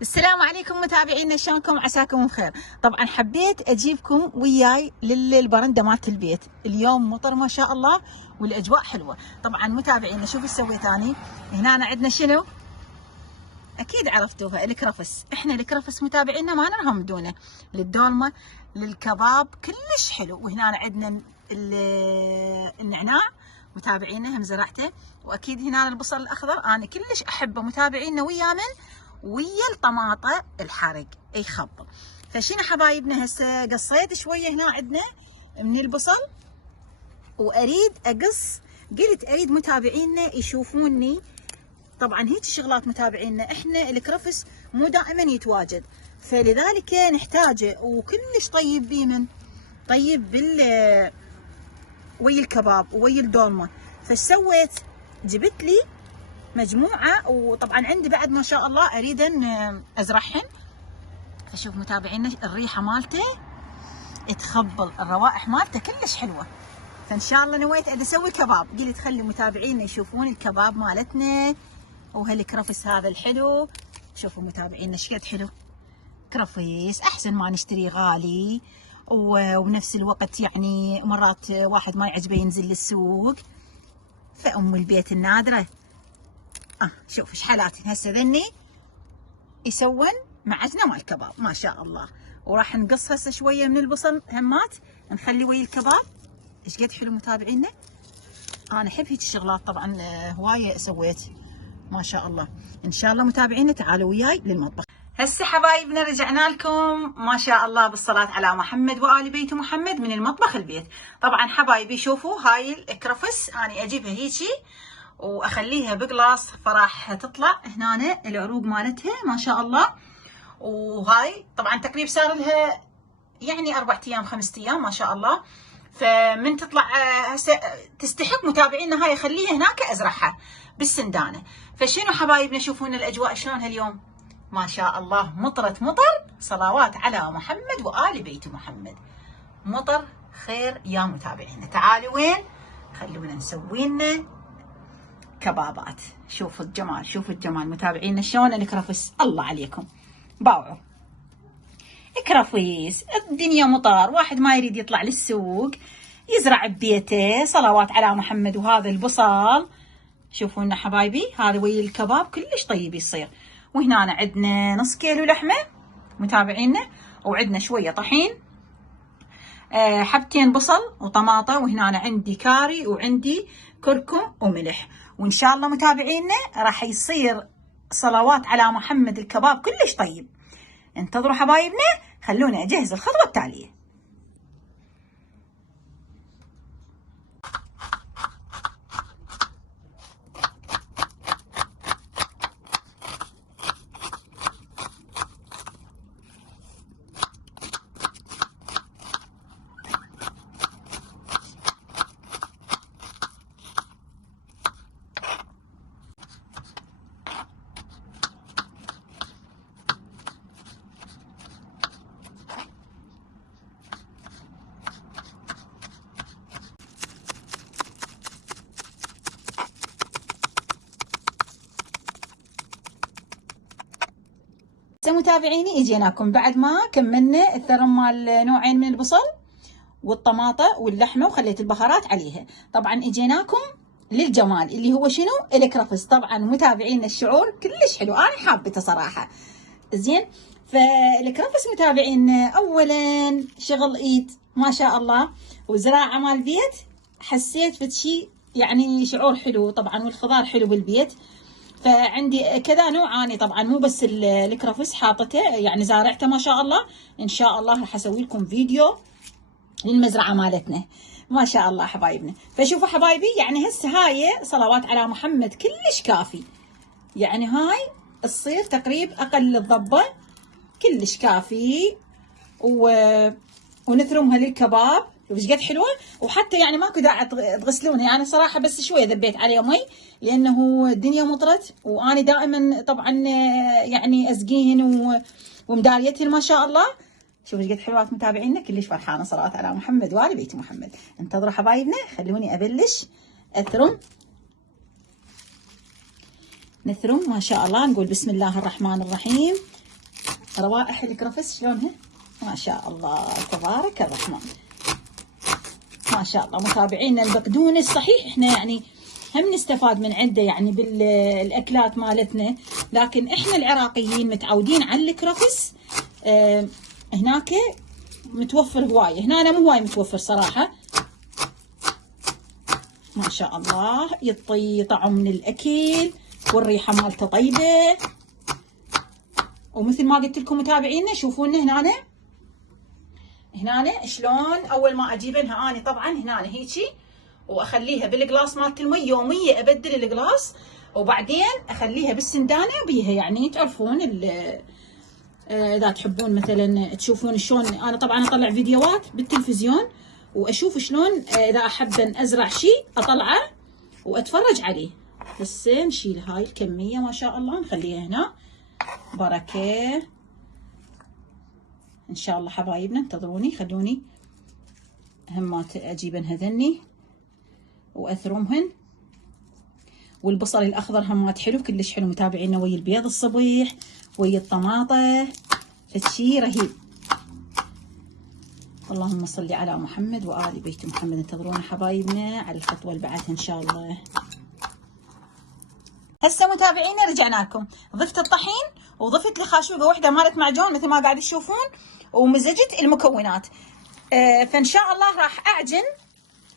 السلام عليكم متابعينا، شلونكم؟ عساكم بخير. طبعا حبيت اجيبكم وياي للبرندة مالت البيت. اليوم مطر ما شاء الله والاجواء حلوه. طبعا متابعينا شوفوا ايش سويت اني. هنا عندنا شنو؟ اكيد عرفتوها، الكرفس. احنا الكرفس متابعينا ما نرهم بدونه، للدولمه للكباب كلش حلو. وهنا عندنا النعناع متابعينا هم زرعته. واكيد هنا البصل الاخضر انا كلش احبه متابعينا، ويا الطماطه الحرق يخبل. فشنو حبايبنا هسه قصيت شويه هنا عندنا من البصل واريد اقص. قلت اريد متابعينا يشوفوني. طبعا هيك شغلات متابعينا، احنا الكرفس مو دائما يتواجد، فلذلك نحتاجه وكلش طيب بيمن طيب ويا الكباب ويا الدولمه. فايش سويت؟ جبت لي مجموعه، وطبعا عندي بعد ما شاء الله اريد ان ازرعهن. فشوف متابعينا الريحه مالته تخبل، الروائح مالته كلش حلوه. فان شاء الله نويت اسوي كباب. قلت خلي متابعينا يشوفون الكباب مالتنا وهالكرفس هذا الحلو. شوفوا متابعينا ايش قد حلو كرفس، احسن ما نشتري غالي، وبنفس الوقت يعني مرات واحد ما يعجبه ينزل للسوق. فام البيت النادره. شوف ايش حالاتي هسه ذني يسون معجنه مال كباب ما شاء الله. وراح نقص هسه شويه من البصل همات نخلي ويا الكباب. ايش قد حلو متابعينا. انا احب هيك الشغلات طبعا، هوايه سويت ما شاء الله. ان شاء الله متابعينا تعالوا وياي للمطبخ. هسه حبايبنا رجعنا لكم ما شاء الله بالصلاه على محمد وال بيت محمد من المطبخ البيت. طبعا حبايبي شوفوا هاي الكرفس اني اجيبها هيجي واخليها بقلاص، فراح تطلع هنا العروق مالتها ما شاء الله. وهاي طبعا تقريبا صار لها يعني 4 ايام 5 ايام ما شاء الله. فمن تطلع هسه تستحق متابعينا هاي اخليها هناك ازرعها بالسندانه. فشنو حبايبنا شوفونا الاجواء شلون هاليوم ما شاء الله. مطرت مطر، صلوات على محمد وآل بيت محمد. مطر خير يا متابعينا. تعالوا وين خلونا نسوي لنا كبابات. شوفوا الجمال، شوفوا الجمال متابعينا شلون الكرفس. الله عليكم باوعوا كرفيس. الدنيا مطر، واحد ما يريد يطلع للسوق يزرع ببيته صلوات على محمد. وهذا البصل شوفوا لنا حبايبي، هذا ويا الكباب كلش طيب يصير. وهنا عندنا نص كيلو لحمه متابعينا، وعندنا شويه طحين، حبتين بصل وطماطه، وهنا عندي كاري وعندي كركم وملح. وان شاء الله متابعينا راح يصير صلوات على محمد الكباب كلش طيب. انتظروا حبايبنا، خلونا اجهز الخطوه التاليه. متابعيني اجيناكم بعد ما كملنا الثرم مال نوعين من البصل والطماطه واللحمه وخليت البهارات عليها. طبعا اجيناكم للجمال اللي هو شنو؟ الكرفس. طبعا متابعينا الشعور كلش حلو، انا حابته صراحه. زين، فالكرفس متابعينا اولا شغل ايد ما شاء الله، وزراعه مال البيت. حسيت بشي يعني شعور حلو طبعا، والخضار حلو بالبيت. فعندي كذا نوع اني طبعا مو بس الكرفس حاطته يعني زارعته ما شاء الله. ان شاء الله راح اسوي لكم فيديو للمزرعه مالتنا ما شاء الله حبايبنا. فشوفوا حبايبي يعني هسه هاي صلوات على محمد كلش كافي. يعني هاي تصير تقريبا اقل الضبه كلش كافي. ونثرمها للكباب. شوف ايش قد حلوه. وحتى يعني ماكو داعي تغسلونها، يعني صراحه بس شويه ذبيت عليها مي لانه الدنيا مطرت، وانا دائما طبعا يعني اسقيهن ومداريتهن ما شاء الله. شوف ايش قد حلوات متابعينا. كلش فرحانه صلوات على محمد وآل بيت محمد. انتظروا حبايبنا، خلوني ابلش اثرم. نثرم ما شاء الله. نقول بسم الله الرحمن الرحيم. روائح الكرفس شلونها ما شاء الله تبارك الرحمن. ما شاء الله متابعينا البقدونس صحيح احنا يعني هم نستفاد من عنده يعني بالاكلات مالتنا، لكن احنا العراقيين متعودين على الكرفس. هناك متوفر هوايه، هنا أنا مو هواي متوفر صراحه. ما شاء الله يعطي طعم من الاكل والريحه مالته طيبه. ومثل ما قلت لكم متابعينا شوفونا هنا شلون اول ما اجيبها اني طبعا هنا هيجي واخليها بالقلاص مالت المي يوميه، ابدل القلاص وبعدين اخليها بالسندانه بيها. يعني تعرفون اذا تحبون مثلا تشوفون شلون انا طبعا اطلع فيديوهات بالتلفزيون واشوف شلون اذا احب ان ازرع شيء اطلعه واتفرج عليه. بس نشيل هاي الكميه ما شاء الله نخليها هنا بركه ان شاء الله. حبايبنا انتظروني، خلوني همات اجيبن هذني واثرمهن. والبصل الاخضر همات حلو كلش حلو متابعينا، ويا البيض الصبيح ويا الطماطه فشي رهيب. اللهم صل على محمد وآل بيت محمد. انتظرونا حبايبنا على الخطوه اللي بعدها ان شاء الله. هسه متابعينا رجعنا لكم، ضفت الطحين وضفت لي خاشوقه واحده مالت معجون مثل ما قاعد تشوفون، ومزجت المكونات. فان شاء الله راح اعجن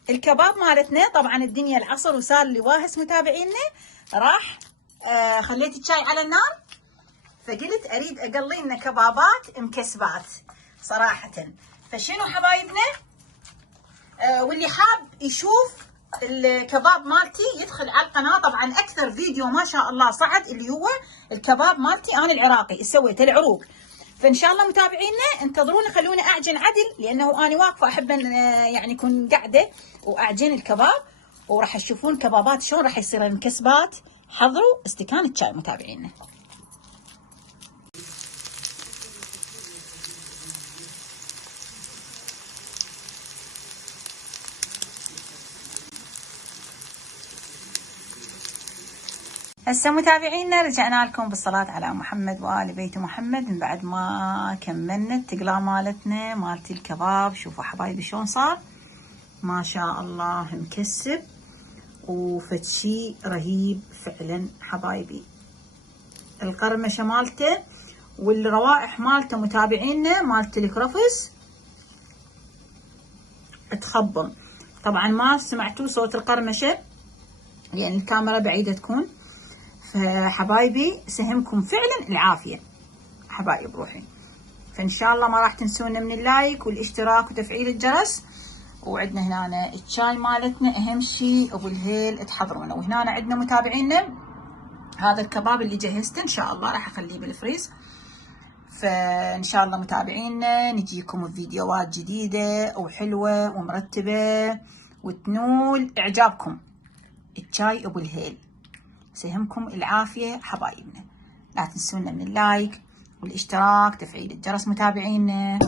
الكباب مالتنا. طبعا الدنيا العصر وصار لي واهس متابعينا، راح خليت الشاي على النار فقلت اريد اقلي لنا كبابات مكسبات صراحه. فشنو حبايبنا واللي حاب يشوف الكباب مالتي يدخل على القناه. طبعا اكثر فيديو ما شاء الله صعد اللي هو الكباب مالتي انا العراقي سويته العروق. فان شاء الله متابعينا انتظرونا، خلونا اعجن عدل لانه انا واقفه احب ان يعني اكون قاعده واعجن الكباب، وراح تشوفون كبابات شلون راح يصير المكسبات. حضروا استكان الشاي متابعينا. هسه متابعينا رجعنا لكم بالصلاة على محمد وآل بيت محمد من بعد ما كملنا التقلاه مالتنا مالت الكباب. شوفوا حبايبي شلون صار ما شاء الله مكسب وفتشي رهيب فعلا حبايبي. القرمشة مالته والروائح مالته متابعينا مالت الكرفس تخبل. طبعا ما سمعتوا صوت القرمشة لأن الكاميرا بعيدة تكون. فحبايبي سهمكم فعلا العافية حبايب روحي. فإن شاء الله ما راح تنسونا من اللايك والاشتراك وتفعيل الجرس. وعندنا هنا الشاي مالتنا أهم شيء أبو الهيل تحضرونه. وهنا عندنا متابعينا هذا الكباب اللي جهزته إن شاء الله راح أخليه بالفريز. فإن شاء الله متابعينا نجيكم بفيديوهات جديدة وحلوة ومرتبة وتنول إعجابكم. الشاي أبو الهيل سهمكم العافية حبايبنا. لا تنسونا من اللايك والاشتراك تفعيل الجرس متابعينا.